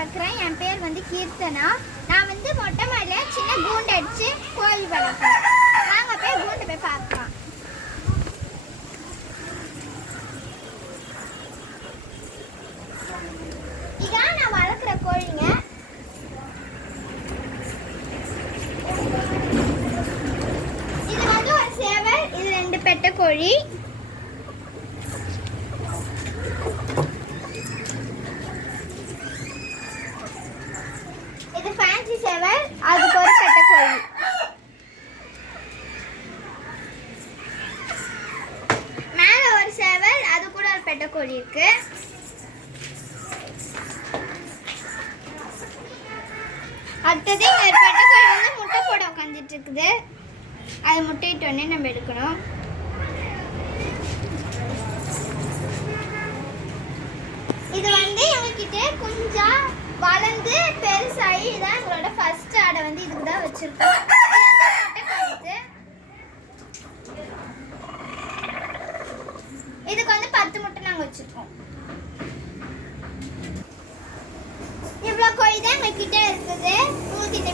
வளர்க்குறேன். என் பேர் வந்து கீர்த்தனா. நான் வந்து மொட்டை மாடியில் சின்ன கூண்டு அடித்து கோழி வளர்க்குறேன். நாங்கள் போய் கூண்டு போய் பார்க்கலாம். இதான் நான் வளர்க்குற கோழிங்க. இது வந்து ஒரு சேவல், இது 2 பெட்டை கோழி. இது ஃபேன்சி சேவல், அதுக்கு ஒரு பெட்டை கோழி. மேல ஒரு சேவல், அது கூட ஒரு பெட்டை கோழி இருக்கு. அடுத்தது இங்க ஒரு பெட்டை கோழி வந்து முட்டை போட உட்காந்துட்டு இருக்குது. அது முட்டையிட்டோடனே நம்ம எடுக்கணும். இது வந்து எங்ககிட்ட கொஞ்சம் வளர்ந்து பெருசாகி இதான் எங்களோட ஃபர்ஸ்ட் ஆடை வந்து இதுக்கு தான் வச்சிருக்கோம். இதுக்கு வந்து 10 முட்டை நாங்கள் வச்சிருக்கோம். இவ்வளோ கோழி தான் எங்ககிட்ட இருக்குது. உங்களுக்கு இந்த